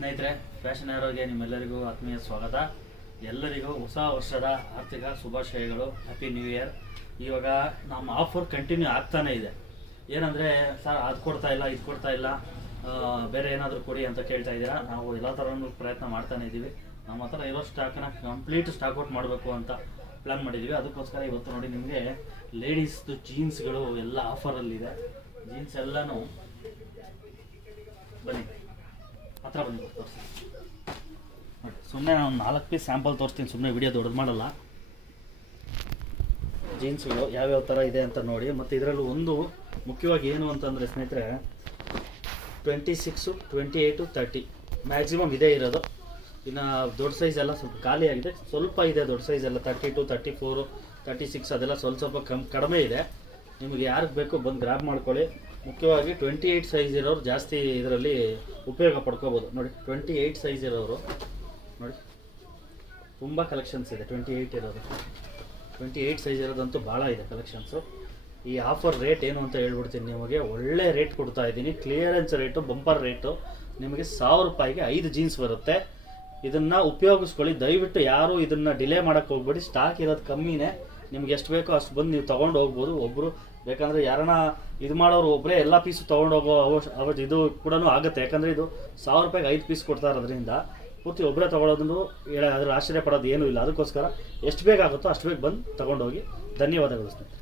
ಸ್ನೇಹಿತರೆ, ಫ್ಯಾಷನ್ ಆರೋಗ್ಯ ನಿಮ್ಮೆಲ್ಲರಿಗೂ ಆತ್ಮೀಯ ಸ್ವಾಗತ. ಎಲ್ಲರಿಗೂ ಹೊಸ ವರ್ಷದ ಆರ್ಥಿಕ ಶುಭಾಶಯಗಳು. Happy new year. ಇವಾಗ ನಮ್ಮ ಆಫರ್ ಕಂಟಿನ್ಯೂ ಆಗ್ತಾನೆ ಇದೆ. ಏನಂದರೆ ಸರ್ ಅದು ಕೊಡ್ತಾ ಇಲ್ಲ, ಇದು ಕೊಡ್ತಾ ಇಲ್ಲ, ಬೇರೆ ಏನಾದರೂ ಕೊಡಿ ಅಂತ ಕೇಳ್ತಾ ಇದ್ದೀರಾ. ನಾವು ಎಲ್ಲ ಥರನೂ ಪ್ರಯತ್ನ ಮಾಡ್ತಾನೆ ಇದ್ದೀವಿ. ನಮ್ಮ ಹತ್ರ ಇರೋ ಸ್ಟಾಕನ್ನ ಕಂಪ್ಲೀಟ್ ಸ್ಟಾಕ್ ಔಟ್ ಮಾಡಬೇಕು ಅಂತ ಪ್ಲ್ಯಾನ್ ಮಾಡಿದ್ದೀವಿ. ಅದಕ್ಕೋಸ್ಕರ ಇವತ್ತು ನೋಡಿ ನಿಮಗೆ ಲೇಡೀಸ್ದು ಜೀನ್ಸ್ಗಳು ಎಲ್ಲ ಆಫರಲ್ಲಿದೆ. ಜೀನ್ಸ್ ಎಲ್ಲನೂ ಬನ್ನಿ ಹತ್ರ ಬನ್ನಿ ತೋರಿಸ್ತೀನಿ. ನೋಡಿ, ಸುಮ್ಮನೆ ನಾನು 4 ಪೀಸ್ ಸ್ಯಾಂಪಲ್ ತೋರಿಸ್ತೀನಿ, ಸುಮ್ಮನೆ ವಿಡಿಯೋ ದೊಡ್ಡದು ಮಾಡಲ್ಲ. ಜೀನ್ಸ್ಗಳು ಯಾವ್ಯಾವ ಥರ ಇದೆ ಅಂತ ನೋಡಿ. ಮತ್ತು ಇದರಲ್ಲಿ ಒಂದು ಮುಖ್ಯವಾಗಿ ಏನು ಅಂತಂದರೆ ಸ್ನೇಹಿತರೆ, 26, 28, 30 ಮ್ಯಾಕ್ಸಿಮಮ್ ಇದೇ ಇರೋದು. ಇನ್ನು ದೊಡ್ಡ ಸೈಜ್ ಎಲ್ಲ ಸ್ವಲ್ಪ ಖಾಲಿ ಆಗಿದೆ, ಸ್ವಲ್ಪ ಇದೆ ದೊಡ್ಡ ಸೈಜ್ ಎಲ್ಲ. 32, 34, 36 ಅದೆಲ್ಲ ಸ್ವಲ್ಪ ಕಡಿಮೆ ಇದೆ. ನಿಮಗೆ ಯಾರಿಗೆ ಬೇಕೋ ಬಂದು ಗ್ರ್ಯಾಬ್ ಮಾಡ್ಕೊಳ್ಳಿ. ಮುಖ್ಯವಾಗಿ 28 ಸೈಜ್ ಇರೋರು ಜಾಸ್ತಿ ಇದರಲ್ಲಿ ಉಪಯೋಗ ಪಡ್ಕೋಬೋದು. ನೋಡಿ, 28 ಸೈಜ್ ಇರೋರು ನೋಡಿ ತುಂಬ ಕಲೆಕ್ಷನ್ಸ್ ಇದೆ. 28 ಇರೋದು, 28 ಸೈಜ್ ಇರೋದಂತೂ ಭಾಳ ಇದೆ ಕಲೆಕ್ಷನ್ಸು. ಈ ಆಫರ್ ರೇಟ್ ಏನು ಅಂತ ಹೇಳ್ಬಿಡ್ತೀನಿ ನಿಮಗೆ. ಒಳ್ಳೆ ರೇಟ್ ಕೊಡ್ತಾ ಇದ್ದೀನಿ, ಕ್ಲಿಯರೆನ್ಸ್ ರೇಟು, ಬಂಪರ್ ರೇಟು. ನಿಮಗೆ 1000 ರೂಪಾಯಿಗೆ 5 ಜೀನ್ಸ್ ಬರುತ್ತೆ. ಇದನ್ನು ಉಪಯೋಗಿಸ್ಕೊಳ್ಳಿ. ದಯವಿಟ್ಟು ಯಾರು ಇದನ್ನು ಡಿಲೇ ಮಾಡೋಕ್ಕೆ ಹೋಗ್ಬೇಡಿ. ಸ್ಟಾಕ್ ಇರೋದು ಕಮ್ಮಿನೇ. ನಿಮ್ಗೆ ಎಷ್ಟು ಬೇಕೋ ಅಷ್ಟು ಬಂದು ನೀವು ತೊಗೊಂಡು ಹೋಗ್ಬೋದು. ಒಬ್ಬರು ಬೇಕಂದರೆ ಯಾರನ್ನ ಇದು ಮಾಡೋರು ಒಬ್ಬರೇ ಎಲ್ಲ ಪೀಸು ತೊಗೊಂಡೋಗೋ ಇದು ಕೂಡ ಆಗುತ್ತೆ. ಯಾಕಂದರೆ ಇದು 1000 ರೂಪಾಯಿಗೆ 5 ಪೀಸ್ ಕೊಡ್ತಾ ಇರೋದ್ರಿಂದ ಪೂರ್ತಿ ಒಬ್ಬರೇ ತೊಗೊಳೋದು ಅದ್ರ ಆಶ್ಚರ್ಯ ಪಡೋದು ಏನೂ ಇಲ್ಲ. ಅದಕ್ಕೋಸ್ಕರ ಎಷ್ಟು ಬೇಕಾಗುತ್ತೋ ಅಷ್ಟು ಬೇಗ ಬಂದು ತೊಗೊಂಡೋಗಿ. ಧನ್ಯವಾದಗಳು ಸ್ನೇಹಿತರೆ.